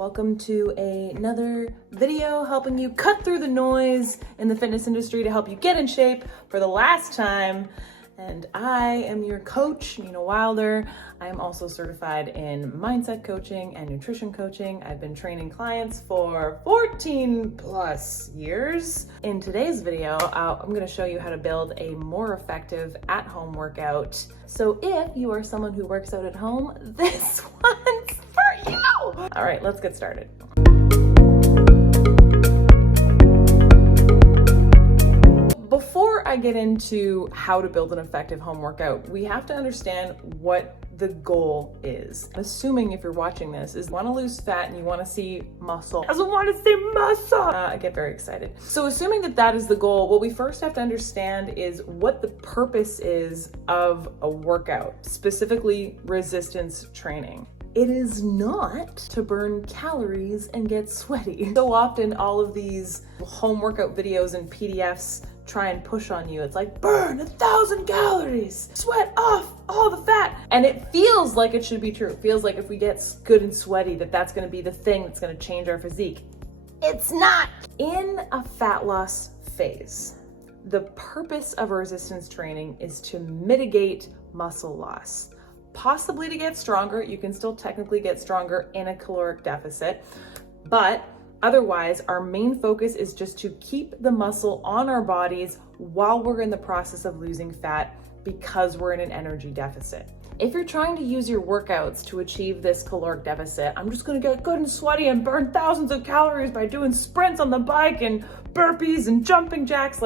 Welcome to another video helping you cut through the noise in the fitness industry to help you get in shape for the last time. And I am your coach, Nina Wilder. I am also certified in mindset coaching and nutrition coaching. I've been training clients for 14 plus years. In today's video, I'm going to show you how to build a more effective at-home workout. So if you are someone who works out at home, this one's for you. All right, let's get started. Before I get into how to build an effective home workout, we have to understand what the goal is. Assuming if you're watching this is you want to lose fat and you want to see muscle. I want to see muscle. I get very excited. So assuming that that is the goal, what we first have to understand is what the purpose is of a workout, specifically resistance training. It is not to burn calories and get sweaty. So often all of these home workout videos and PDFs try and push on you. It's like, burn 1,000 calories, sweat off all the fat. And it feels like it should be true. It feels like if we get good and sweaty, that's gonna be the thing that's gonna change our physique. It's not. In a fat loss phase, the purpose of resistance training is to mitigate muscle loss. Possibly to get stronger. You can still technically get stronger in a caloric deficit, but otherwise, our main focus is just to keep the muscle on our bodies while we're in the process of losing fat because we're in an energy deficit. If you're trying to use your workouts to achieve this caloric deficit, I'm just gonna get good and sweaty and burn thousands of calories by doing sprints on the bike and burpees and jumping jacks,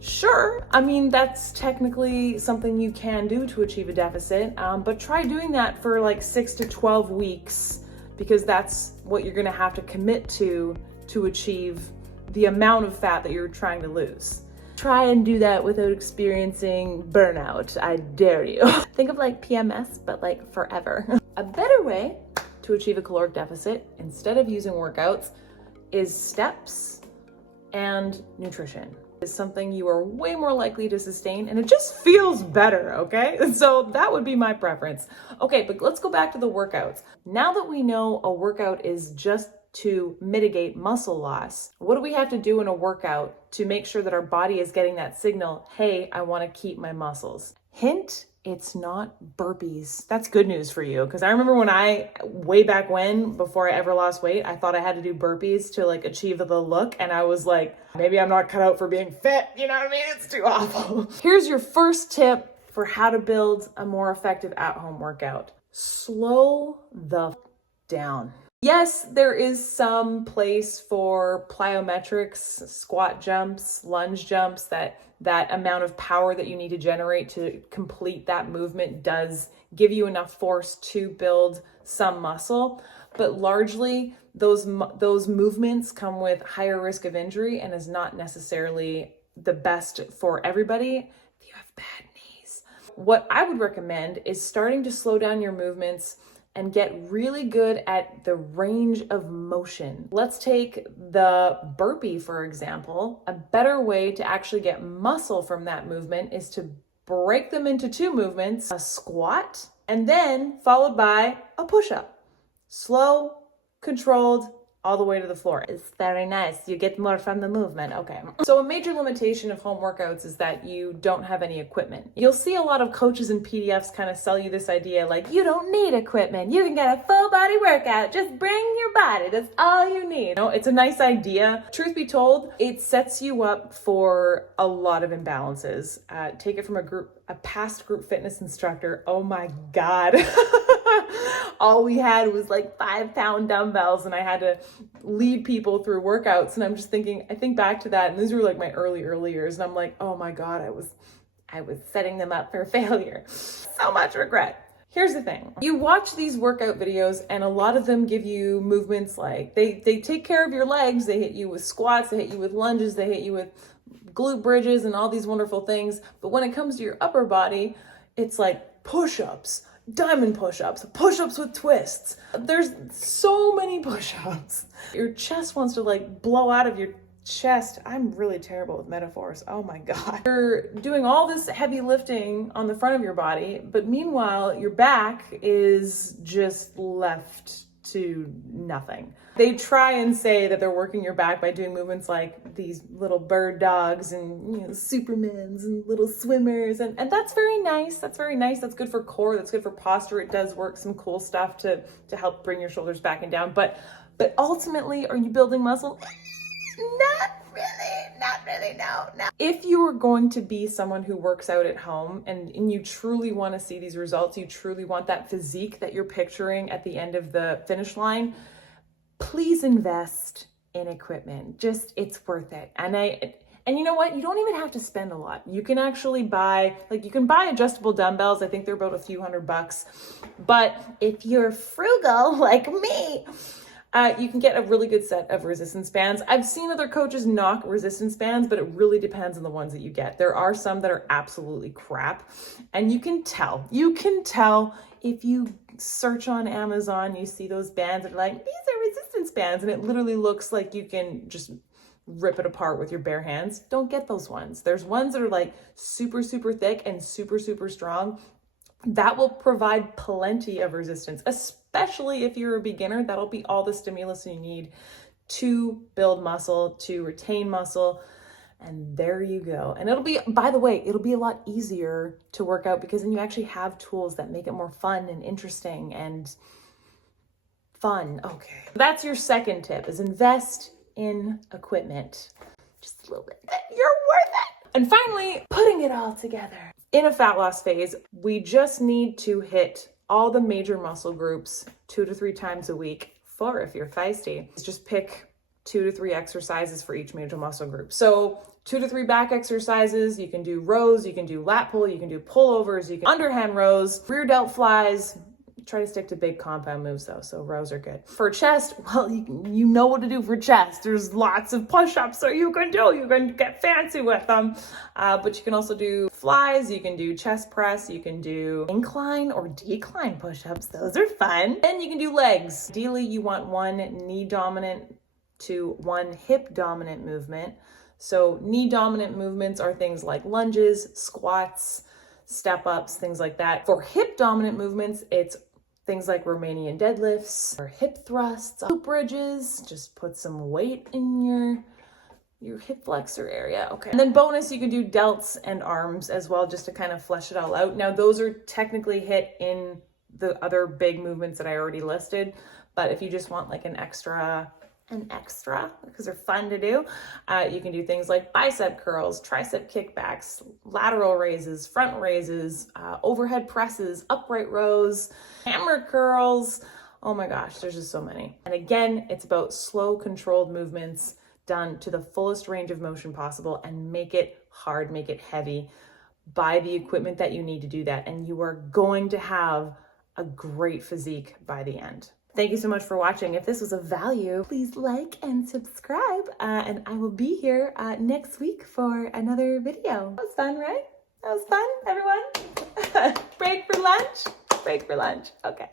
sure, I mean, that's technically something you can do to achieve a deficit, but try doing that for 6 to 12 weeks because that's what you're gonna have to commit to achieve the amount of fat that you're trying to lose. Try and do that without experiencing burnout, I dare you. Think of PMS, but forever. A better way to achieve a caloric deficit, instead of using workouts, is steps and nutrition. Is something you are way more likely to sustain and it just feels better, okay? So that would be my preference. Okay, but let's go back to the workouts. Now that we know a workout is just to mitigate muscle loss, what do we have to do in a workout to make sure that our body is getting that signal, hey, I wanna keep my muscles? Hint, it's not burpees. That's good news for you. Because I remember way back when, before I ever lost weight, I thought I had to do burpees to achieve the look. And I was like, maybe I'm not cut out for being fit. You know what I mean? It's too awful. Here's your first tip for how to build a more effective at-home workout. Slow the down. Yes, there is some place for plyometrics, squat jumps, lunge jumps, that amount of power that you need to generate to complete that movement does give you enough force to build some muscle. But largely, those movements come with higher risk of injury and is not necessarily the best for everybody if you have bad knees. What I would recommend is starting to slow down your movements and get really good at the range of motion. Let's take the burpee, for example. A better way to actually get muscle from that movement is to break them into two movements, a squat, and then followed by a push-up. Slow, controlled, all the way to the floor. It's very nice. You get more from the movement. Okay. So a major limitation of home workouts is that you don't have any equipment. You'll see a lot of coaches and PDFs kind of sell you this idea you don't need equipment. You can get a full body workout. Just bring your body. That's all you need. It's a nice idea. Truth be told, it sets you up for a lot of imbalances. Take it from a past group fitness instructor. Oh my God. All we had was 5-pound dumbbells and I had to lead people through workouts. And I'm just thinking, I think back to that and these were my early years. And I'm like, oh my God, I was setting them up for failure. So much regret. Here's the thing. You watch these workout videos and a lot of them give you movements they take care of your legs. They hit you with squats, they hit you with lunges, they hit you with glute bridges and all these wonderful things. But when it comes to your upper body, it's push-ups, diamond push-ups, push-ups with twists. There's so many push-ups. Your chest wants to blow out of your chest. I'm really terrible with metaphors. Oh my God. You're doing all this heavy lifting on the front of your body, but meanwhile, your back is just left to nothing. They try and say that they're working your back by doing movements like these little bird dogs and, you know, Supermans and little swimmers. And that's very nice. That's very nice. That's good for core. That's good for posture. It does work some cool stuff to help bring your shoulders back and down. But ultimately, are you building muscle? Not really, no. If you are going to be someone who works out at home and you truly want to see these results, you truly want that physique that you're picturing at the end of the finish line, please invest in equipment. Just, it's worth it. And you know what? You don't even have to spend a lot. You can actually buy, you can buy adjustable dumbbells. I think they're about a few $100. But if you're frugal like me, you can get a really good set of resistance bands. I've seen other coaches knock resistance bands, but it really depends on the ones that you get. There are some that are absolutely crap, and you can tell if you search on Amazon, you see those bands that are like, these are resistance bands, and it literally looks like you can just rip it apart with your bare hands. Don't get those ones. There's ones that are like super, super thick and super, super strong. That will provide plenty of resistance, especially if you're a beginner. That'll be all the stimulus you need to build muscle, to retain muscle. And there you go. And it'll be, by the way, it'll be a lot easier to work out because then you actually have tools that make it more fun and interesting and fun. Okay. That's your second tip, is invest in equipment. Just a little bit. You're worth it. And finally, putting it all together. In a fat loss phase, we just need to hit all the major muscle groups 2 to 3 times a week. 4 if you're feisty. Just pick 2 to 3 exercises for each major muscle group. So 2 to 3 back exercises, you can do rows, you can do lat pull, you can do pullovers, you can underhand rows, rear delt flies. Try to stick to big compound moves though, so rows are good. For chest, well, you know what to do for chest. There's lots of push-ups that you can do. You can get fancy with them. But you can also do flies, you can do chest press, you can do incline or decline push-ups. Those are fun. And you can do legs. Ideally, you want 1 knee dominant to 1 hip dominant movement. So knee dominant movements are things like lunges, squats, step ups, things like that. For hip dominant movements, it's things like Romanian deadlifts or hip thrusts, hoop bridges. Just put some weight in your hip flexor area. Okay. And then bonus, you can do delts and arms as well, just to kind of flesh it all out. Now, those are technically hit in the other big movements that I already listed. But if you just want like an extra, because they're fun to do, you can do things like bicep curls, tricep kickbacks, lateral raises, front raises, overhead presses, upright rows, hammer curls. Oh my gosh, there's just so many. And again, it's about slow, controlled movements done to the fullest range of motion possible, and make it hard, make it heavy. Buy the equipment that you need to do that, and you are going to have a great physique by the end. Thank you so much for watching. If this was of value, please like and subscribe, and I will be here next week for another video. That was fun, right? That was fun, everyone? Break for lunch? Break for lunch. Okay.